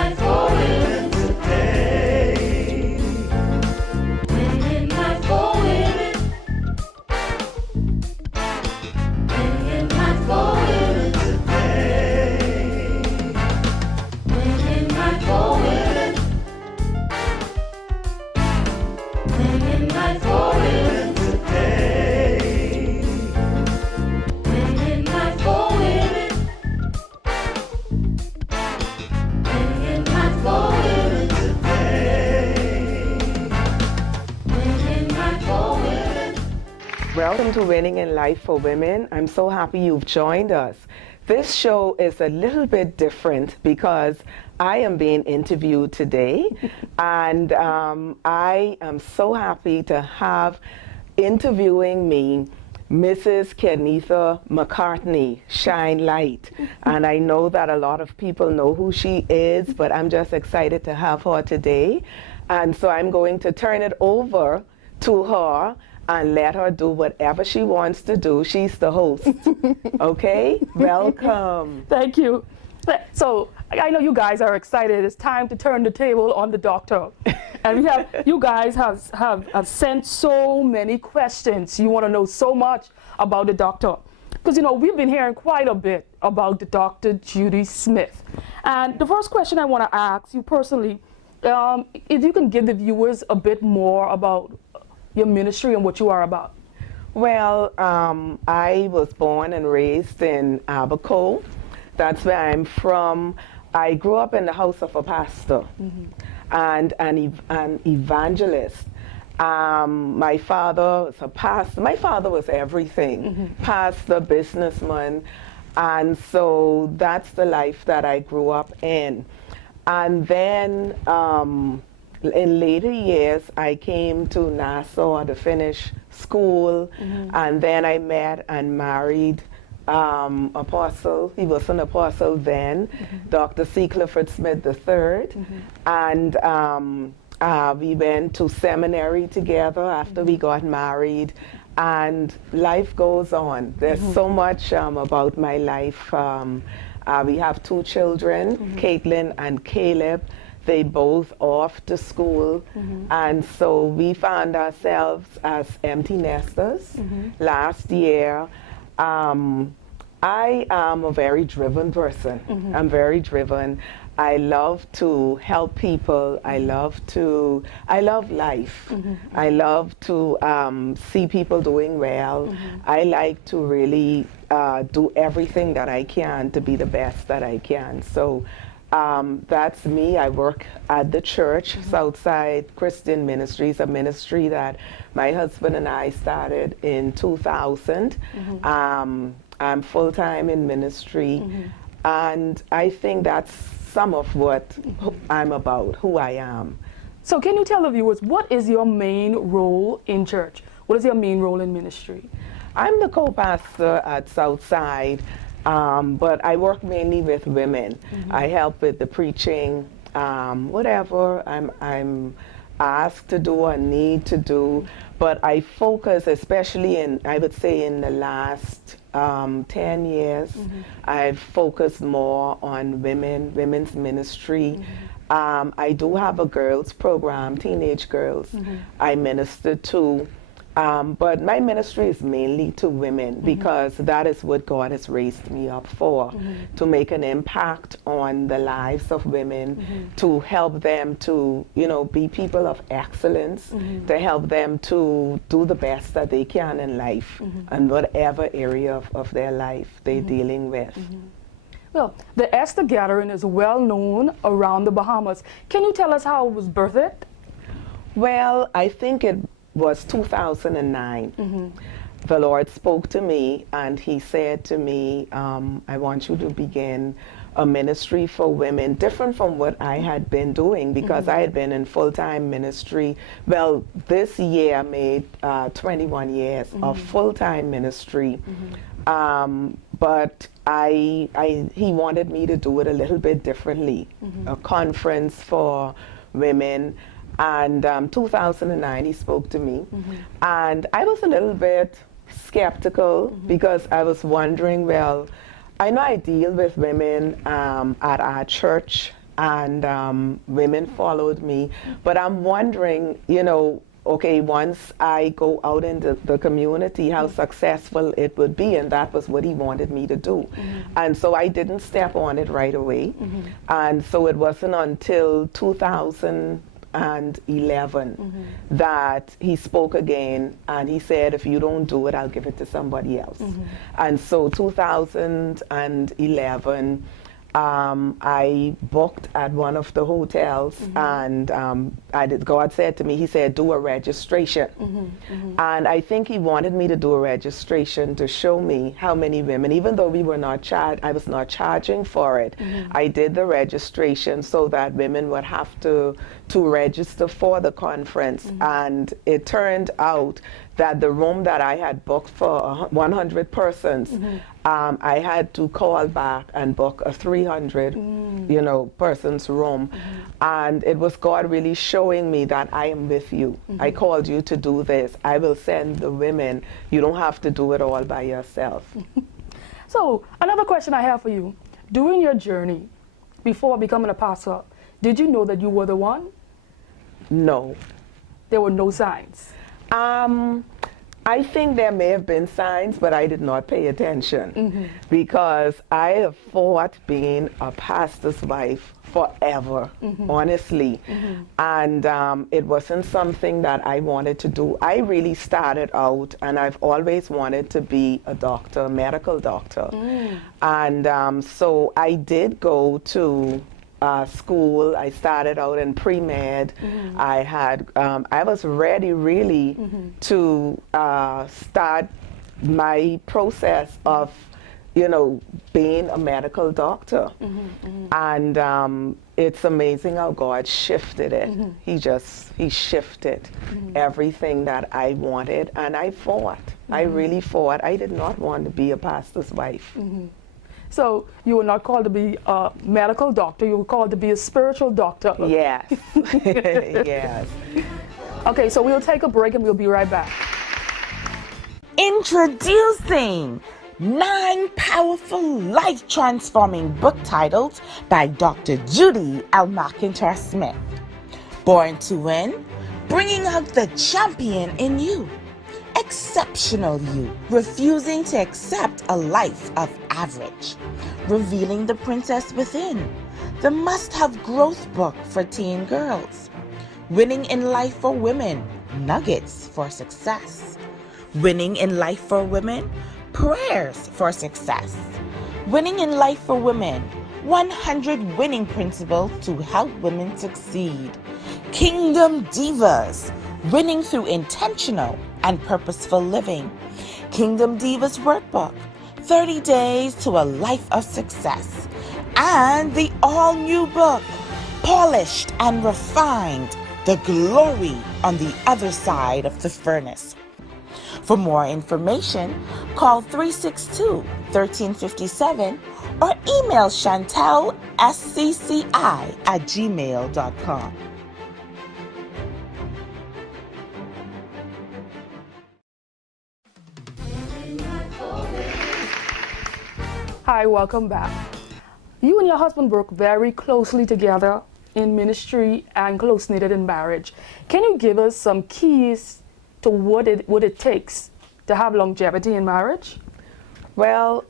life for women today. Winning life for women. Winning life for women today. Winning life for women. Winning life for women today. Winning life for women. Winning life for women today. Winning life for women. Welcome to Winning in Life for Women. I'm so happy you've joined us. This show is a little bit different because I am being interviewed today, and I am so happy to have interviewing me Mrs. Kennetha McCartney, Shine Light. And I know that a lot of people know who she is, but I'm just excited to have her today. And so I'm going to turn it over to her and let her do whatever she wants to do. She's the host. Okay? Welcome. Thank you. So I know you guys are excited. It's time to turn the table on the doctor. And you guys have sent so many questions. You want to know so much about the doctor. Because, you know, we've been hearing quite a bit about the Dr. Judy Smith. And the first question I want to ask you personally, if you can give the viewers a bit more about your ministry and what you are about. Well, I was born and raised in Abaco. That's where I'm from. I grew up in the house of a pastor and an evangelist. My father was a pastor. My father was everything, pastor, businessman. And so that's the life that I grew up in. And then in later years, I came to Nassau to finish school, and then I met and married apostle. He was an apostle then, Dr. C. Clifford Smith III, and we went to seminary together after we got married, and life goes on. There's so much about my life. We have two children, Caitlin and Caleb. They both off to school, and so we found ourselves as empty nesters. Last year, I am a very driven person. I'm very driven. I love to help people. I love life. I love to see people doing well. I like to really do everything that I can to be the best that I can. So that's me. I work at the church, Southside Christian Ministries, a ministry that my husband and I started in 2000. I'm full-time in ministry, and I think that's some of what I'm about, who I am. So can you tell the viewers, what is your main role in church? What is your main role in ministry? I'm the co-pastor at Southside, but I work mainly with women. I help with the preaching, whatever I'm asked to do or need to do, but I focus especially in, I would say in the last 10 years, I've focused more on women's ministry. I do have a girls program, teenage girls I minister to. But my ministry is mainly to women because that is what God has raised me up for, to make an impact on the lives of women, to help them to, you know, be people of excellence, to help them to do the best that they can in life and whatever area of their life they're dealing with. Well, the Esther Gathering is well known around the Bahamas. Can you tell us how it was birthed? Well, I think it was 2009. The Lord spoke to me and he said to me, I want you to begin a ministry for women, different from what I had been doing because I had been in full-time ministry. Well, this year made 21 years of full-time ministry. But he wanted me to do it a little bit differently, a conference for women. And 2009, he spoke to me. And I was a little bit skeptical because I was wondering, well, I know I deal with women at our church and women followed me. But I'm wondering, you know, okay, once I go out into the community, how successful it would be, and that was what he wanted me to do. And so I didn't step on it right away. And so it wasn't until 2011 that he spoke again, and he said, if you don't do it, I'll give it to somebody else. And so 2011, I booked at one of the hotels, and God said to me, he said, do a registration. And I think he wanted me to do a registration to show me how many women, even though we were not I was not charging for it, I did the registration so that women would have to register for the conference. And it turned out that the room that I had booked for 100 persons, I had to call back and book a 300, you know, persons room. And it was God really showing me that I am with you. I called you to do this. I will send the women. You don't have to do it all by yourself. So another question I have for you. During your journey, before becoming a pastor, did you know that you were the one? No. There were no signs. I think there may have been signs, but I did not pay attention because I have fought being a pastor's wife forever, honestly. And it wasn't something that I wanted to do. I really started out, and I've always wanted to be a doctor, a medical doctor. And so I did go to school. I started out in pre-med. I was ready really to start my process of, you know, being a medical doctor. And it's amazing how God shifted it. He shifted everything that I wanted, and I fought. I really fought. I did not want to be a pastor's wife. So you were not called to be a medical doctor, you were called to be a spiritual doctor. Yes. Yes. Okay, so we'll take a break and we'll be right back. Introducing 9 powerful, life-transforming book titles by Dr. Judy McIntosh Smith. Born to Win, bringing out the champion in you. Exceptional you, refusing to accept a life of average. Revealing the princess within, the must-have growth book for teen girls. Winning in life for women, nuggets for success. Winning in life for women, prayers for success. Winning in life for women, 100 winning principles to help women succeed. Kingdom Divas, winning through intentional and purposeful living. Kingdom Divas Workbook, 30 Days to a Life of Success. And the all-new book, Polished and Refined, The Glory on the Other Side of the Furnace. For more information, call 362-1357 or email chantelscci@gmail.com. Hi, welcome back. You and your husband work very closely together in ministry and close-knitted in marriage. Can you give us some keys to what it takes to have longevity in marriage? Well,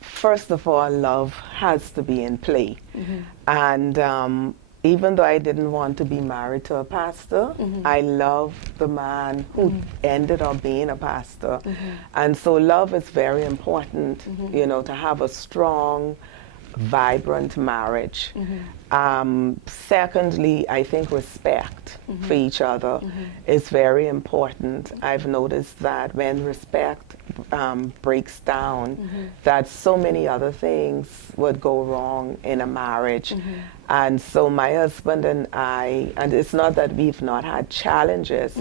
first of all, love has to be in play. And even though I didn't want to be married to a pastor, I loved the man who ended up being a pastor. And so love is very important, you know, to have a strong, vibrant marriage. Secondly, I think respect for each other is very important. I've noticed that when respect breaks down, that so many other things would go wrong in a marriage. And so my husband and I, and it's not that we've not had challenges,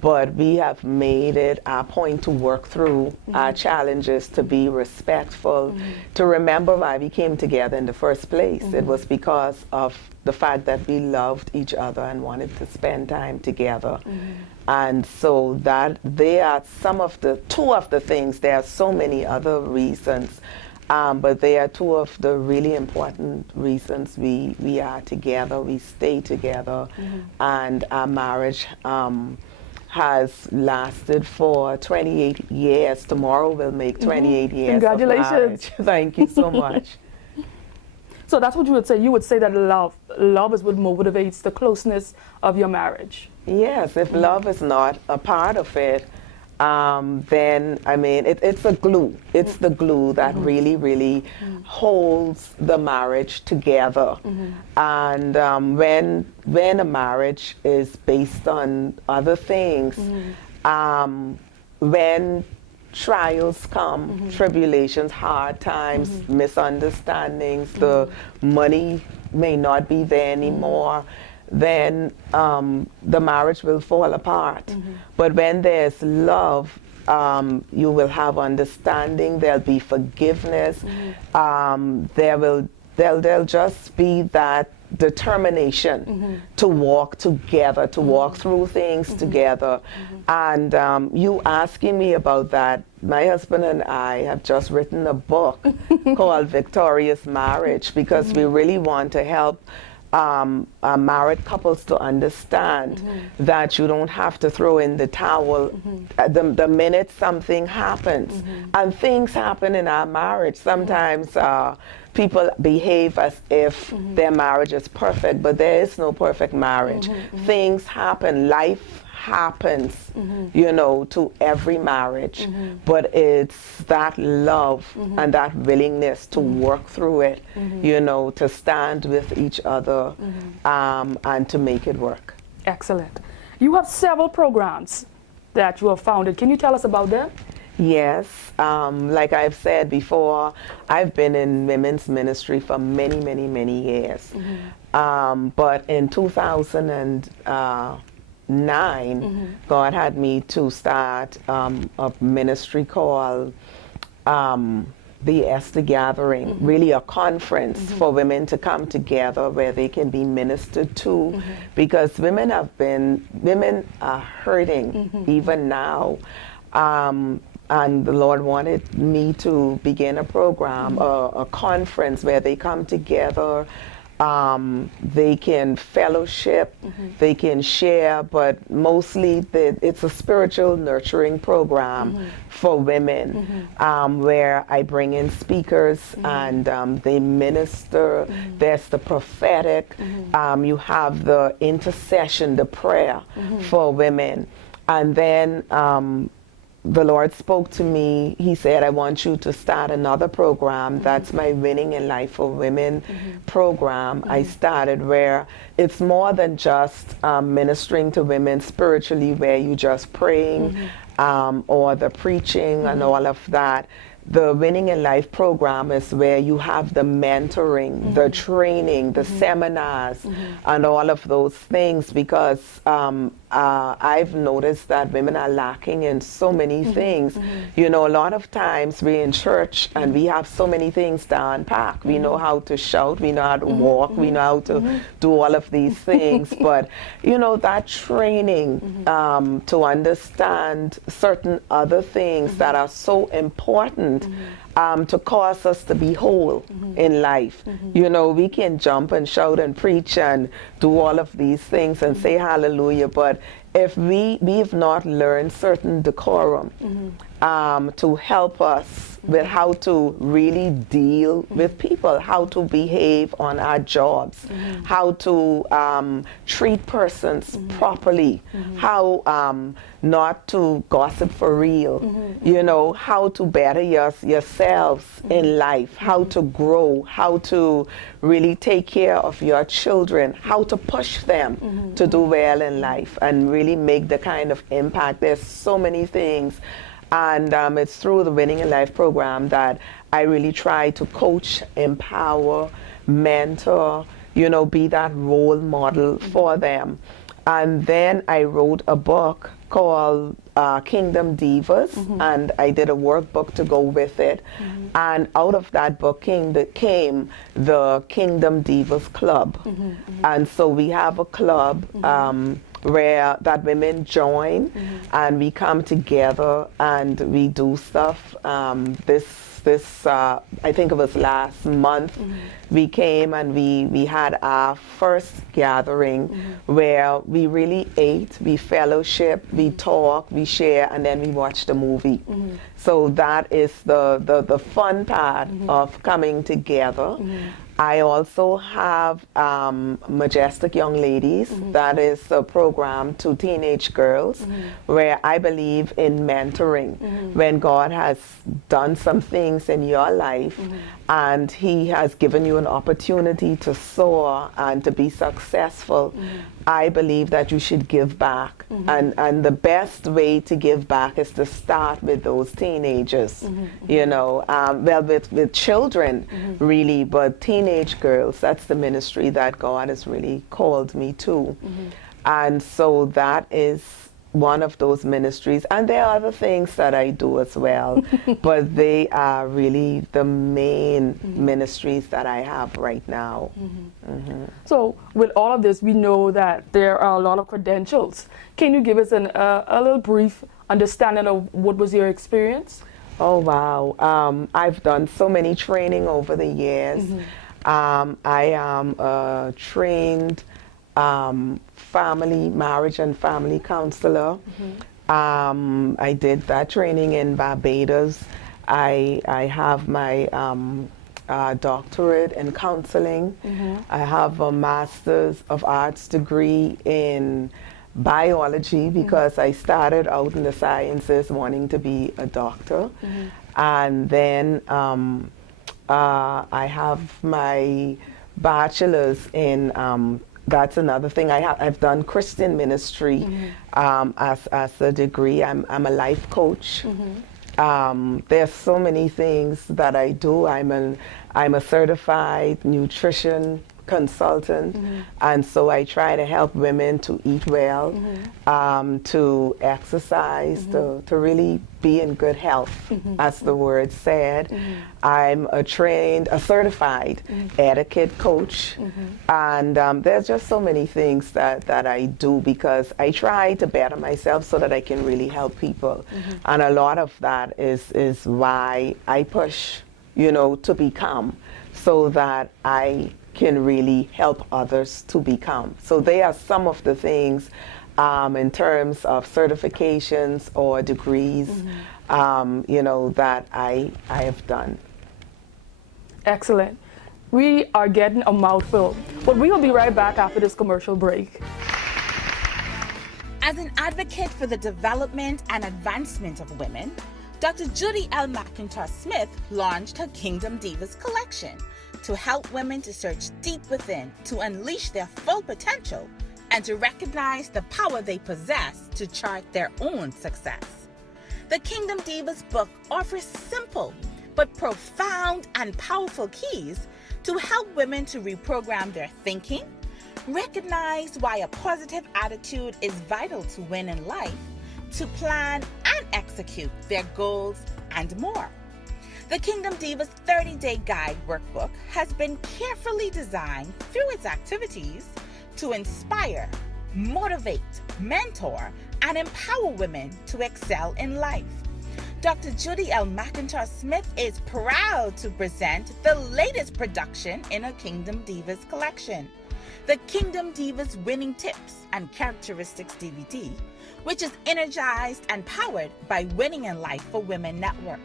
but we have made it our point to work through our challenges, to be respectful, to remember why we came together in the first place. It was because of the fact that we loved each other and wanted to spend time together. And so that they are two of the things. There are so many other reasons. But they are two of the really important reasons we are together, we stay together, and our marriage has lasted for 28 years. Tomorrow will make 28 years. Congratulations. Of marriage. Thank you so much. So that's what you would say. You would say that love is what motivates the closeness of your marriage. Yes, if love is not a part of it, then I mean it's a glue. It's the glue that really holds the marriage together. And when a marriage is based on other things, when trials come, tribulations, hard times, misunderstandings, the money may not be there anymore, then the marriage will fall apart. But when there's love, you will have understanding, there'll be forgiveness, there'll just be that determination to walk together, to walk through things together. And you asking me about that, my husband and I have just written a book called Victorious Marriage, because we really want to help married couples to understand that you don't have to throw in the towel the minute something happens. And things happen in our marriage. Sometimes people behave as if their marriage is perfect, but there is no perfect marriage. Things happen, life happens, you know, to every marriage, but it's that love and that willingness to work through it, you know, to stand with each other and to make it work. Excellent. You have several programs that you have founded. Can you tell us about them? Yes, like I've said before, I've been in women's ministry for many years. But in 2009, God had me to start a ministry called the Esther Gathering, really a conference for women to come together where they can be ministered to, because women are hurting even now. And the Lord wanted me to begin a program, a conference where they come together, they can fellowship, they can share, but mostly it's a spiritual nurturing program for women, where I bring in speakers and they minister. There's the prophetic, you have the intercession, the prayer for women. And then the Lord spoke to me. He said, I want you to start another program. That's my Winning in Life for Women program. I started where it's more than just ministering to women spiritually, where you just praying or the preaching and all of that. The Winning in Life program is where you have the mentoring, the training, the seminars, and all of those things, because I've noticed that women are lacking in so many things. You know, a lot of times we're in church and we have so many things to unpack. We know how to shout, we know how to walk, we know how to do all of these things. But, you know, that training to understand certain other things that are so important to cause us to be whole in life. You know, we can jump and shout and preach and do all of these things and say hallelujah, but if we've not learned certain decorum to help us with how to really deal with people, how to behave on our jobs, how to treat persons properly, how not to gossip for real, you know, how to better yourselves in life, how to grow, how to really take care of your children, how to push them to do well in life and really make the kind of impact. There's so many things. And it's through the Winning in Life program that I really try to coach, empower, mentor, you know, be that role model for them. And then I wrote a book called Kingdom Divas, and I did a workbook to go with it. And out of that book came the Kingdom Divas Club. And so we have a club where that women join and we come together and we do stuff. this I think it was last month, we came and we had our first gathering where we really ate, we fellowship, we talk, we share, and then we watched a movie. So that is the fun part of coming together. I also have Majestic Young Ladies. That is a program to teenage girls where I believe in mentoring. When God has done some things in your life and He has given you an opportunity to soar and to be successful, I believe that you should give back. And the best way to give back is to start with those teenagers, you know, well, with children, really, but teenage girls, that's the ministry that God has really called me to. And so that is one of those ministries. And there are other things that I do as well, but they are really the main ministries that I have right now. So with all of this, we know that there are a lot of credentials. Can you give us a little brief understanding of what was your experience? Oh, wow. I've done so many training over the years. I am a trained family, marriage and family counselor. I did that training in Barbados. I have my doctorate in counseling. I have a Master's of Arts degree in biology because I started out in the sciences wanting to be a doctor. And then I have my bachelor's in that's another thing. I've done Christian ministry as a degree. I'm a life coach. There's so many things that I do. I'm a certified nutrition consultant, and so I try to help women to eat well, to exercise, to really be in good health, as the word said. I'm a certified etiquette coach, and there's just so many things that I do because I try to better myself so that I can really help people, and a lot of that is why I push, you know, to become, so that I can really help others to become. So they are some of the things in terms of certifications or degrees, you know, that I have done. Excellent. We are getting a mouthful, but we will be right back after this commercial break. As an advocate for the development and advancement of women, Dr. Judy McIntosh Smith launched her Kingdom Divas collection to help women to search deep within to unleash their full potential and to recognize the power they possess to chart their own success. The Kingdom Divas book offers simple but profound and powerful keys to help women to reprogram their thinking, recognize why a positive attitude is vital to win in life, to plan and execute their goals, and more. The Kingdom Divas 30-Day Guide Workbook has been carefully designed through its activities to inspire, motivate, mentor, and empower women to excel in life. Dr. Judy McIntosh Smith is proud to present the latest production in her Kingdom Divas collection, the Kingdom Divas Winning Tips and Characteristics DVD, which is energized and powered by Winning in Life for Women Network.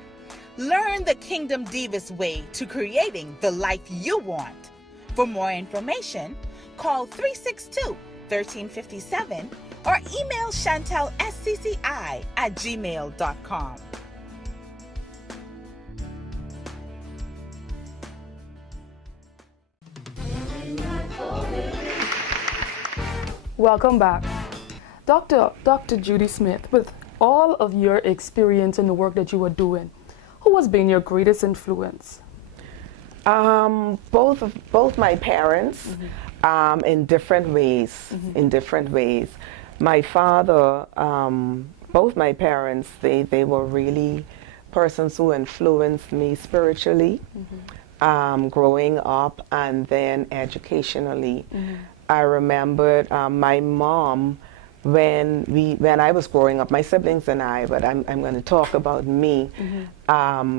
Learn the Kingdom Divas way to creating the life you want. For more information, call 362-1357 or email chantelscci@gmail.com. Welcome back. Dr. Judy Smith, with all of your experience in the work that you were doing, who has been your greatest influence? Both my parents, in different ways. My father, both my parents, they were really persons who influenced me spiritually, growing up, and then educationally. I remembered my mom when I was growing up, my siblings and I, but I'm going to talk about me.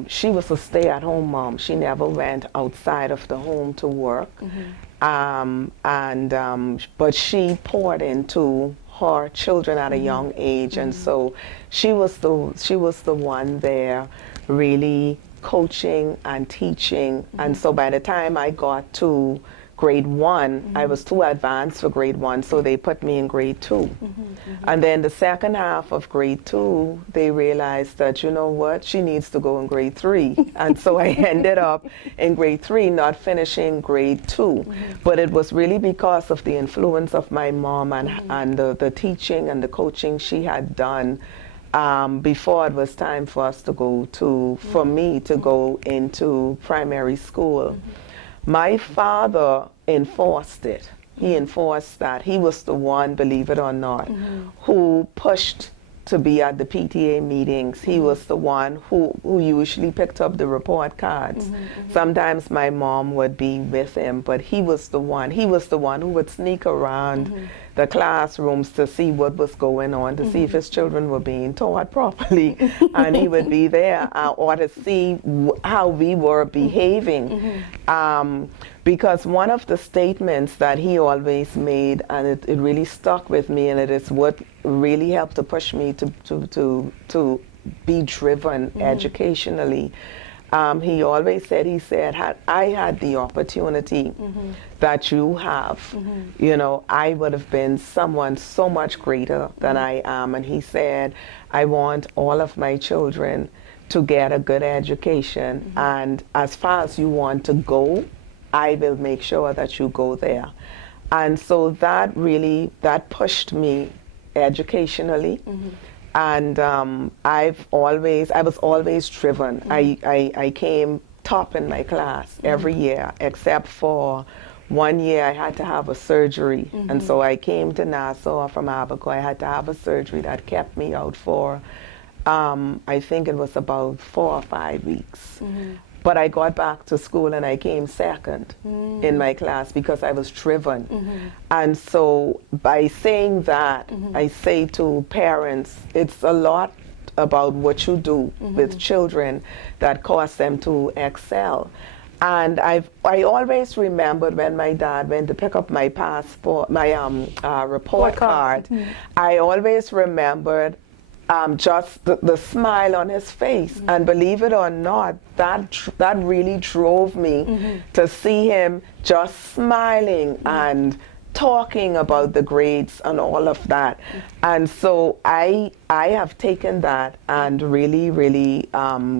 She was a stay-at-home mom. She never went outside of the home to work, but she poured into her children at a young age, and so she was the one there, really coaching and teaching. And so by the time I got to grade 1, I was too advanced for grade 1, so they put me in grade 2. And then the second half of grade 2, they realized that, you know what, she needs to go in grade 3. And so I ended up in grade 3, not finishing grade 2. But it was really because of the influence of my mom and the teaching and the coaching she had done before it was time for us to go for me to go into primary school. My father enforced it. He enforced that. He was the one, believe it or not, who pushed to be at the PTA meetings. He was the one who usually picked up the report cards. Sometimes my mom would be with him, but he was the one who would sneak around the classrooms to see what was going on, to see if his children were being taught properly, and he would be there, or to see how we were behaving. Because one of the statements that he always made, and it really stuck with me, and it is what really helped to push me to be driven educationally. He always said, had I had the opportunity that you have, you know, I would have been someone so much greater than I am. And he said, I want all of my children to get a good education. And as far as you want to go, I will make sure that you go there. And so that pushed me educationally. And I was always driven. I came top in my class every year, except for 1 year I had to have a surgery. And so I came to Nassau from Abaco. I had to have a surgery that kept me out for, I think it was about 4 or 5 weeks. But I got back to school and I came second in my class because I was driven. And so by saying that, I say to parents, it's a lot about what you do with children that cause them to excel. And I always remembered when my dad went to pick up my passport, my report card, I always remembered just the smile on his face. And believe it or not, that really drove me to see him just smiling and talking about the grades and all of that. And so I have taken that and really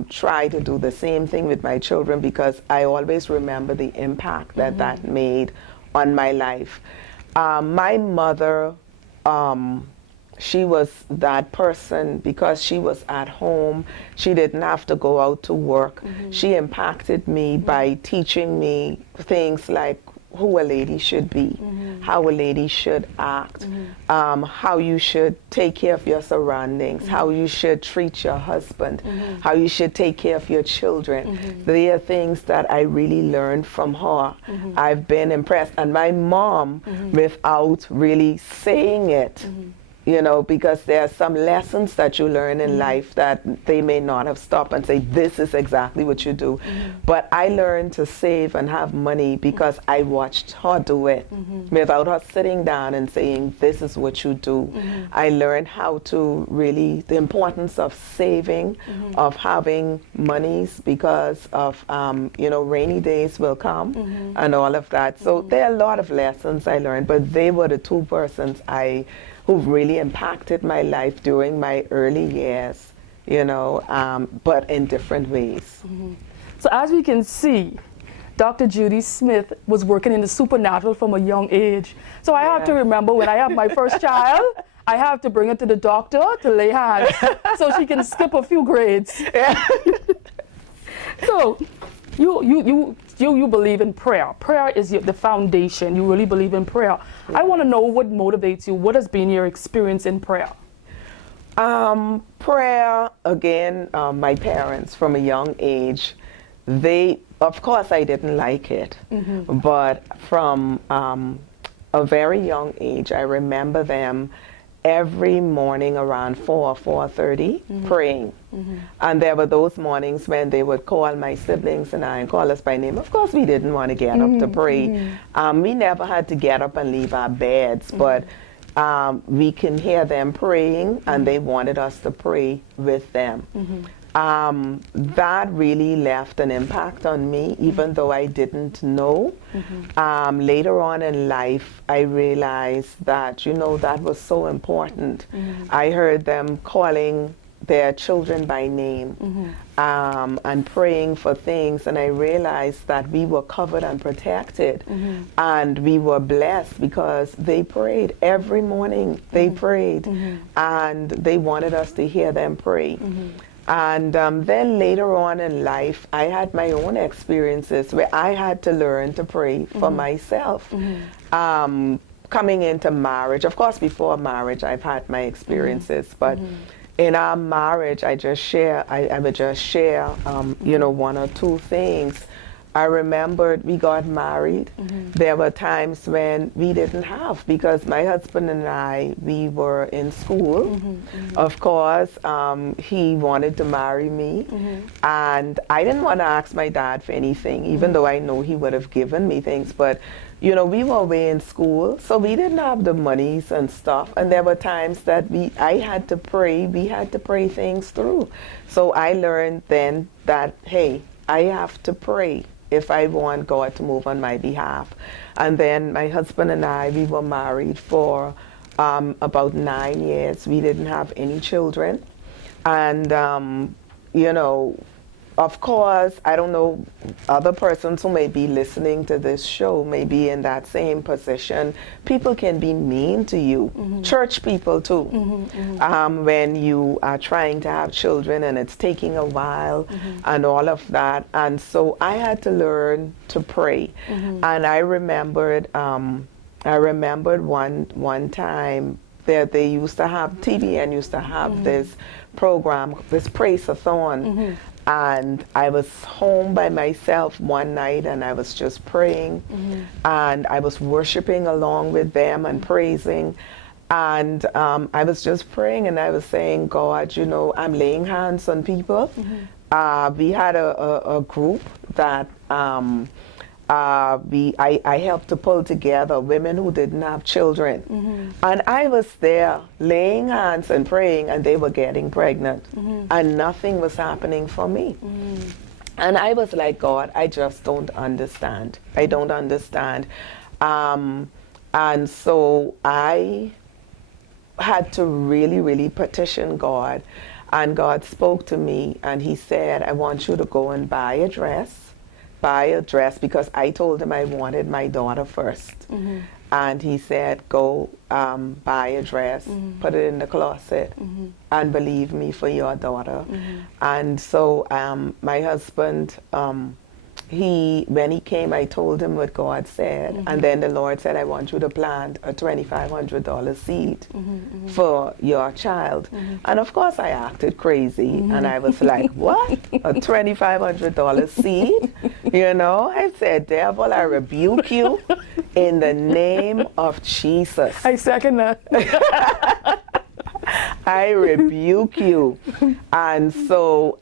try to do the same thing with my children, because I always remember the impact that made on my life. My mother, she was that person because she was at home. She didn't have to go out to work. She impacted me by teaching me things like who a lady should be, how a lady should act, how you should take care of your surroundings, how you should treat your husband, how you should take care of your children. They are things that I really learned from her. I've been impressed. And my mom, without really saying it, you know, because there are some lessons that you learn in life that they may not have stopped and say, this is exactly what you do. But I learned to save and have money because I watched her do it without her sitting down and saying, this is what you do. I learned how to really, the importance of saving, of having monies because of, you know, rainy days will come and all of that. So there are a lot of lessons I learned, but they were the two persons who really impacted my life during my early years, you know, but in different ways. So as we can see, Dr. Judy Smith was working in the supernatural from a young age. So I have to remember when I have my first child, I have to bring her to the doctor to lay hands so she can skip a few grades. So you believe in prayer. Prayer is the foundation. You really believe in prayer. I want to know what motivates you. What has been your experience in prayer? Prayer, again, my parents from a young age, of course I didn't like it, but from a very young age, I remember them every morning around 4:30 praying. And there were those mornings when they would call my siblings and I and call us by name. Of course, we didn't want to get up to pray. We never had to get up and leave our beds, but we can hear them praying, and they wanted us to pray with them. That really left an impact on me, even though I didn't know. Later on in life, I realized that, you know, that was so important. I heard them calling their children by name and praying for things, and I realized that we were covered and protected, and we were blessed because they prayed every morning. They prayed, and they wanted us to hear them pray. And then later on in life, I had my own experiences where I had to learn to pray for myself. Coming into marriage, of course, before marriage, I've had my experiences, but in our marriage, I would just share, you know, one or two things. I remembered we got married. There were times when we didn't have, because my husband and I, we were in school. Of course, he wanted to marry me, and I didn't want to ask my dad for anything, even though I know he would have given me things. But, you know, we were away in school, so we didn't have the monies and stuff. And there were times that I had to pray. We had to pray things through. So I learned then that, hey, I have to pray if I want God to move on my behalf. And then my husband and I, we were married for about 9 years. We didn't have any children. And, you know, of course, I don't know, other persons who may be listening to this show may be in that same position. People can be mean to you, church people too, when you are trying to have children and it's taking a while and all of that. And so I had to learn to pray. And I remembered one time that they used to have, TBN used to have this program, this praise-a-thon. And I was home by myself one night, and I was just praying, and I was worshiping along with them and praising. And I was just praying, and I was saying, God, you know, I'm laying hands on people. We had a group that I helped to pull together women who didn't have children. And I was there laying hands and praying, and they were getting pregnant. And nothing was happening for me. And I was like, God, I just don't understand. I don't understand. And so I had to really, really petition God. And God spoke to me, and he said, I want you to go and buy a dress, because I told him I wanted my daughter first. And he said, go buy a dress, put it in the closet, and believe me for your daughter. And so my husband, when he came, I told him what God said. And then the Lord said, I want you to plant a $2,500 seed for your child. And of course I acted crazy, and I was like, what? A $2,500 seed? You know, I said, devil, I rebuke you in the name of Jesus. I second that. I rebuke you. And so,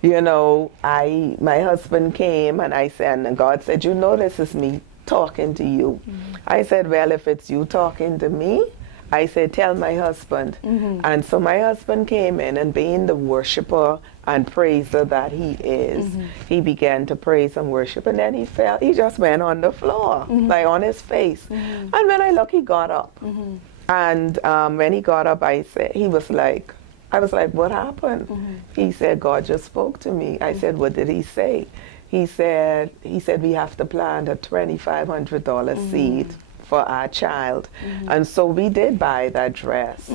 you know, my husband came, and I said, and God said, you know, this is me talking to you. I said, well, if it's you talking to me, I said, tell my husband. And so my husband came in, and being the worshiper and praiser that he is, he began to praise and worship, and then he just went on the floor, like on his face. And when I looked, he got up. And when he got up, I was like, what happened? He said, God just spoke to me. I said, what did he say? He said we have to plant a $2,500 seed for our child. And so we did buy that dress,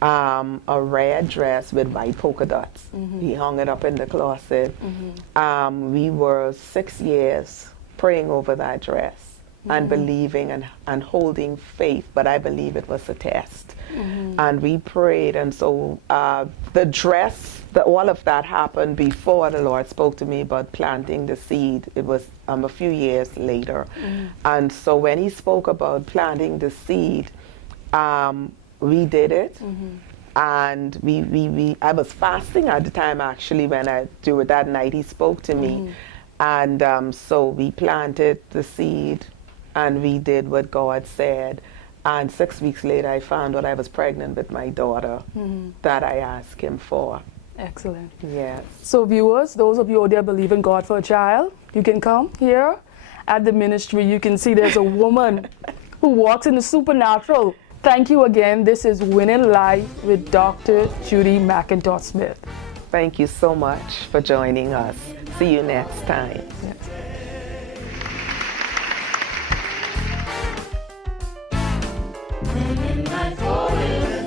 a red dress with white polka dots. He hung it up in the closet. We were 6 years praying over that dress and believing and holding faith, but I believe it was a test. And we prayed, and so the dress, all of that happened before the Lord spoke to me about planting the seed. It was a few years later. And so when he spoke about planting the seed, we did it. And I was fasting at the time actually when during that night he spoke to me. And so we planted the seed and we did what God said. And 6 weeks later I found out I was pregnant with my daughter that I asked him for. Excellent. Yes. So viewers, those of you out there believing God for a child, you can come here at the ministry. You can see there's a woman who walks in the supernatural. Thank you again. This is Winning Life with Dr. Judy McIntosh Smith. Thank you so much for joining us. See you next time. Winning life for women.